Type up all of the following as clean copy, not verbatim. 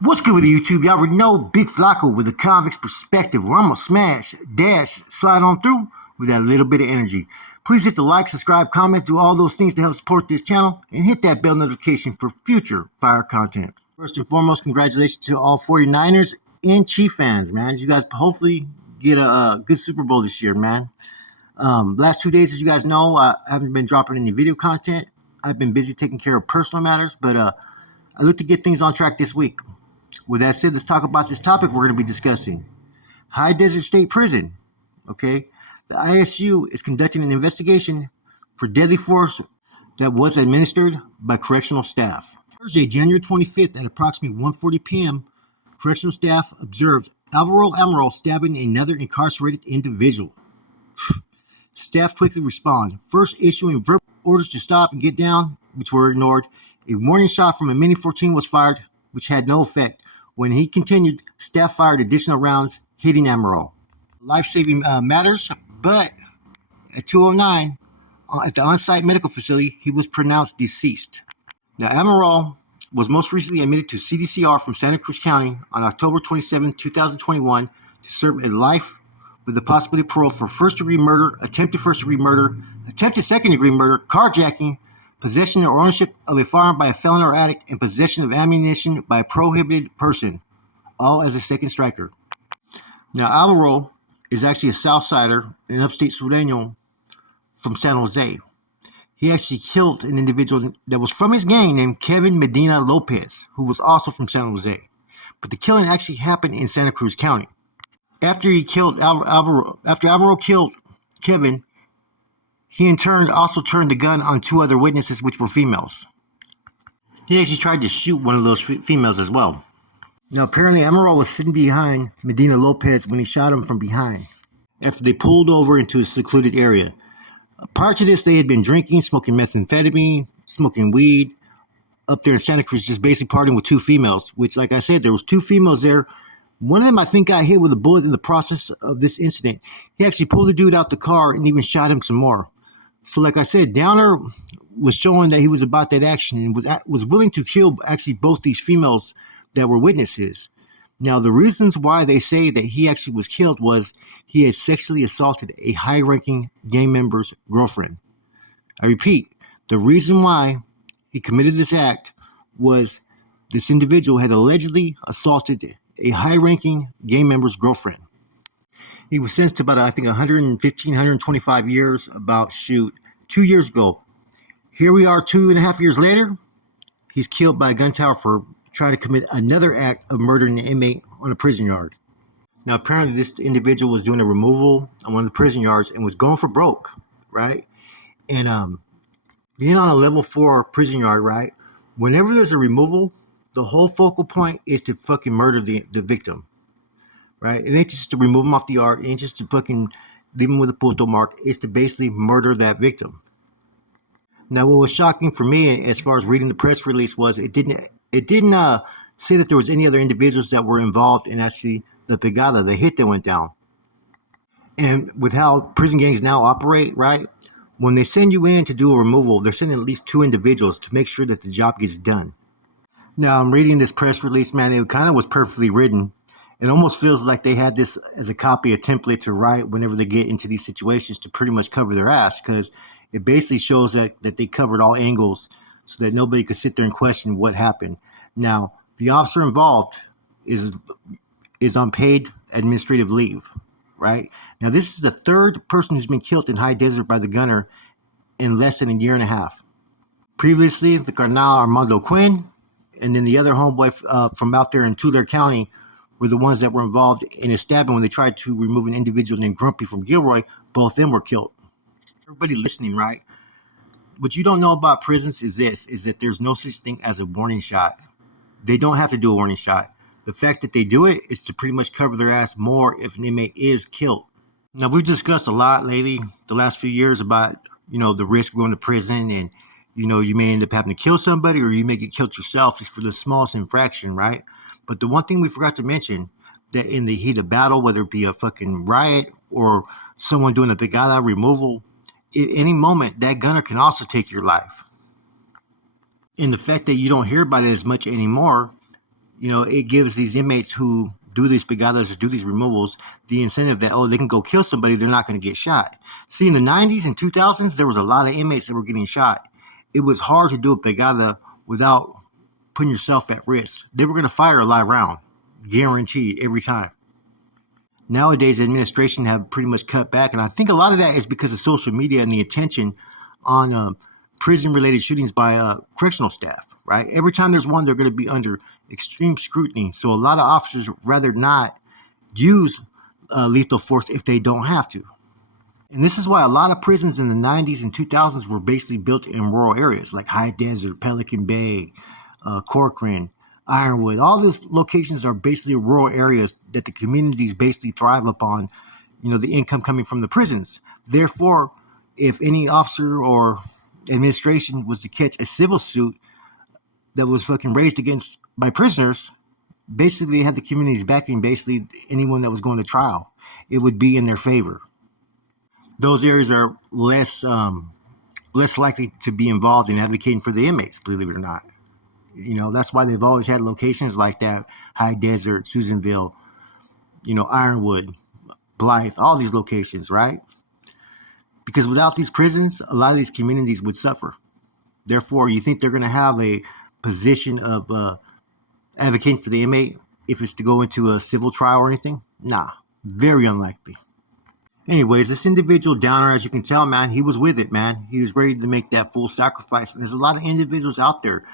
What's good with YouTube? Y'all already know Big Flacco with a convict's perspective, where I'm gonna smash, dash, slide on through with that little bit of energy. Please hit the like, subscribe, comment, do all those things to help support this channel, and hit that bell notification for future fire content. First and foremost, congratulations to all 49ers and Chief fans, man. You guys hopefully get a good Super Bowl this year, man. Last 2 days, as you guys know, I haven't been dropping any video content. I've been busy taking care of personal matters, but I look to get things on track this week. With that said, let's talk about this topic we're going to be discussing. High Desert State Prison, okay? The ISU is conducting an investigation for deadly force that was administered by correctional staff. Thursday, January 25th at approximately 1:40 p.m., correctional staff observed Alvaro Amaral stabbing another incarcerated individual. Staff quickly respond, first issuing verbal orders to stop and get down, which were ignored. A warning shot from a Mini-14 was fired, which had no effect. When he continued, staff fired additional rounds, hitting Amaral. Life-saving matters, but at 2:09, at the on-site medical facility, he was pronounced deceased. Now, Amaral was most recently admitted to CDCR from Santa Cruz County on October 27, 2021 to serve a life with the possibility of parole for first-degree murder, attempted first-degree murder, attempted second-degree murder, carjacking, possession or ownership of a firearm by a felon or addict, and possession of ammunition by a prohibited person, all as a second striker. Now, Alvaro is actually a Southsider, an Upstate Sureño from San Jose. He actually killed an individual that was from his gang named Kevin Medina Lopez, who was also from San Jose. But the killing actually happened in Santa Cruz County. After he killed Alvaro killed Kevin, he in turn also turned the gun on two other witnesses, which were females. He actually tried to shoot one of those females as well. Now, apparently, Amaral was sitting behind Medina Lopez when he shot him from behind, after they pulled over into a secluded area. Prior to this, they had been drinking, smoking methamphetamine, smoking weed, up there in Santa Cruz, just basically partying with two females, which, like I said, there was two females there. One of them, I think, got hit with a bullet in the process of this incident. He actually pulled the dude out the car and even shot him some more. So, like I said, Downer was showing that he was about that action and was willing to kill actually both these females that were witnesses. Now, the reasons why they say that he actually was killed was he had sexually assaulted a high-ranking gang member's girlfriend. I repeat, the reason why he committed this act was this individual had allegedly assaulted a high-ranking gang member's girlfriend. He was sentenced to about, I think, 115, 125 years, about, 2 years ago. Here we are 2.5 years later. He's killed by a gun tower for trying to commit another act of murdering an inmate on a prison yard. Now, apparently this individual was doing a removal on one of the prison yards and was going for broke, right? And being on a level 4 prison yard, right? Whenever there's a removal, the whole focal point is to fucking murder the victim. Right? It ain't just to remove him off the yard. It ain't just to fucking leave him with a puto mark. It's to basically murder that victim. Now, what was shocking for me, as far as reading the press release, was it didn't say that there was any other individuals that were involved in actually the pegada, the hit that went down. And with how prison gangs now operate, right? When they send you in to do a removal, they're sending at least 2 individuals to make sure that the job gets done. Now, I'm reading this press release, man. It kind of was perfectly written. It almost feels like they had this as a copy, a template to write whenever they get into these situations to pretty much cover their ass, because it basically shows that they covered all angles so that nobody could sit there and question what happened. Now, the officer involved is on paid administrative leave, right? Now, this is the 3rd person who's been killed in High Desert by the gunner in less than a year and a half. Previously, the Carnal Armando Quinn and then the other homeboy from out there in Tulare County were the ones that were involved in a stabbing when they tried to remove an individual named Grumpy from Gilroy. Both of them were killed. Everybody listening, right? What you don't know about prisons is that there's no such thing as a warning shot. They don't have to do a warning shot. The fact that they do it is to pretty much cover their ass more if an inmate is killed. Now, we've discussed a lot lately, the last few years, about, the risk of going to prison, and, you may end up having to kill somebody, or you may get killed yourself just for the smallest infraction, right? But the one thing we forgot to mention, that in the heat of battle, whether it be a fucking riot or someone doing a pegada removal, at any moment, that gunner can also take your life. And the fact that you don't hear about it as much anymore it gives these inmates who do these pegadas or do these removals the incentive that, oh, they can go kill somebody, they're not going to get shot. See, in the 90s and 2000s, there was a lot of inmates that were getting shot. It was hard to do a pegada without putting yourself at risk. They were going to fire a live round, guaranteed, every time. Nowadays, the administration have pretty much cut back, and I think a lot of that is because of social media and the attention on prison-related shootings by correctional staff. Right? Every time there's one, they're going to be under extreme scrutiny. So a lot of officers rather not use lethal force if they don't have to. And this is why a lot of prisons in the 90s and 2000s were basically built in rural areas like High Desert, Pelican Bay, Corcoran, Ironwood. All these locations are basically rural areas that the communities basically thrive upon, the income coming from the prisons. Therefore, if any officer or administration was to catch a civil suit that was fucking raised against by prisoners, basically they had the communities backing basically anyone that was going to trial. It would be in their favor. Those areas are less likely to be involved in advocating for the inmates, believe it or not. That's why they've always had locations like that: High Desert, Susanville, Ironwood, Blythe, all these locations, right? Because without these prisons, a lot of these communities would suffer. Therefore, you think they're going to have a position of advocating for the inmate if it's to go into a civil trial or anything? Nah, very unlikely. Anyways, this individual Downer, as you can tell, man, he was with it, man. He was ready to make that full sacrifice. And there's a lot of individuals out there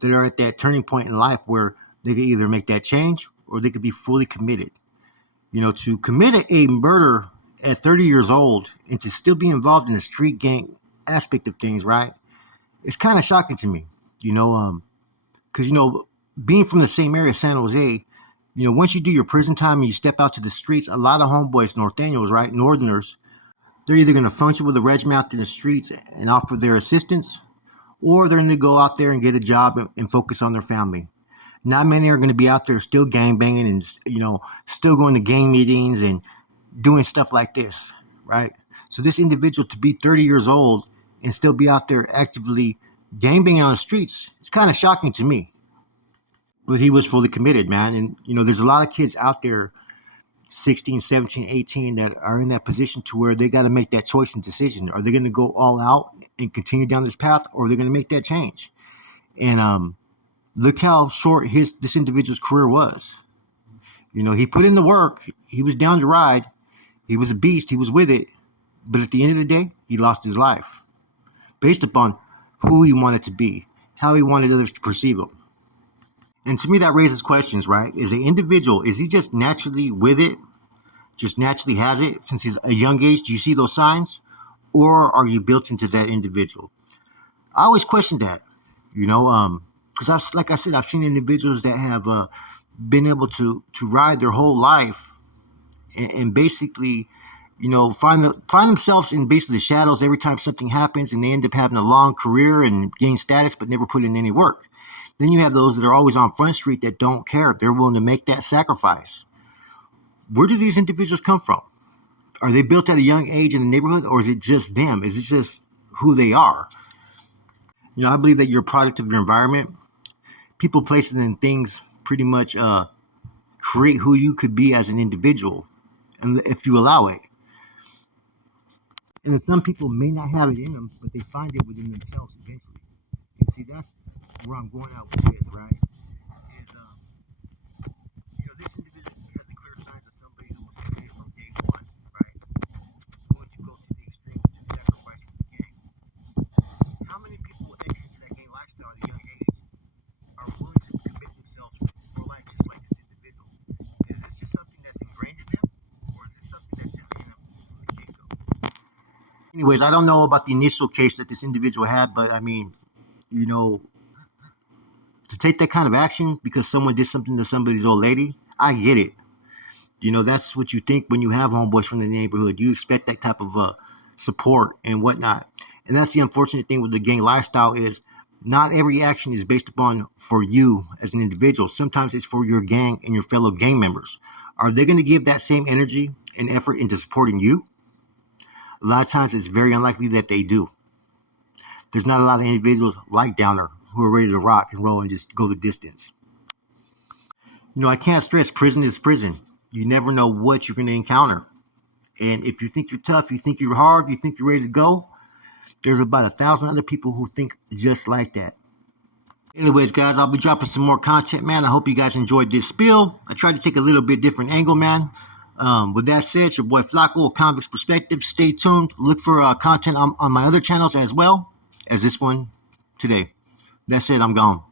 that are at that turning point in life where they could either make that change or they could be fully committed. To commit a murder at 30 years old and to still be involved in the street gang aspect of things, right? It's kind of shocking to me, because, being from the same area, San Jose, once you do your prison time and you step out to the streets, a lot of homeboys, Norteños, right, Northerners, they're either going to function with the regiment out in the streets and offer their assistance, or they're going to go out there and get a job and focus on their family. Not many are going to be out there still gangbanging and, still going to gang meetings and doing stuff like this, right? So this individual to be 30 years old and still be out there actively gangbanging on the streets, it's kind of shocking to me. But he was fully committed, man. And, there's a lot of kids out there, 16, 17, 18, that are in that position to where they got to make that choice and decision. Are they going to go all out and continue down this path, or are they going to make that change? And look how short this individual's career was. He put in the work. He was down to ride. He was a beast. He was with it. But at the end of the day, he lost his life based upon who he wanted to be, how he wanted others to perceive him. And to me, that raises questions, right? Is an individual, is he just naturally with it, just naturally has it since he's a young age? Do you see those signs? Or are you built into that individual? I always question that, because like I said, I've seen individuals that have been able to ride their whole life and basically, find themselves in basically the shadows every time something happens, and they end up having a long career and gain status but never put in any work. Then you have those that are always on Front Street that don't care. They're willing to make that sacrifice. Where do these individuals come from? Are they built at a young age in the neighborhood, or is it just them? Is it just who they are? I believe that you're a product of your environment. People, places, and things pretty much create who you could be as an individual, and if you allow it. And then some people may not have it in them, but they find it within themselves eventually. And see, that's where I'm going out with this, right? Is this individual has the clear signs of somebody who was committed from day one, right? Going to go to the extreme to sacrifice for the gang. How many people enter into that gang lifestyle at a young age are willing to commit themselves for life just like this individual? Is this just something that's ingrained in them, or is this something that's just from the get-go? Anyways, I don't know about the initial case that this individual had, but I mean, to take that kind of action because someone did something to somebody's old lady, I get it. That's what you think when you have homeboys from the neighborhood. You expect that type of support and whatnot. And that's the unfortunate thing with the gang lifestyle is not every action is based upon for you as an individual. Sometimes it's for your gang and your fellow gang members. Are they going to give that same energy and effort into supporting you? A lot of times it's very unlikely that they do. There's not a lot of individuals like Downer who are ready to rock and roll and just go the distance. You know, I can't stress prison is prison. You never know what you're going to encounter. And if you think you're tough, you think you're hard, you think you're ready to go, there's about 1,000 other people who think just like that. Anyways, guys, I'll be dropping some more content, man. I hope you guys enjoyed this spill. I tried to take a little bit different angle, man. With that said, it's your boy Flacco, A Convict's Perspective. Stay tuned. Look for content on my other channels as well as this one today. That's it. I'm gone.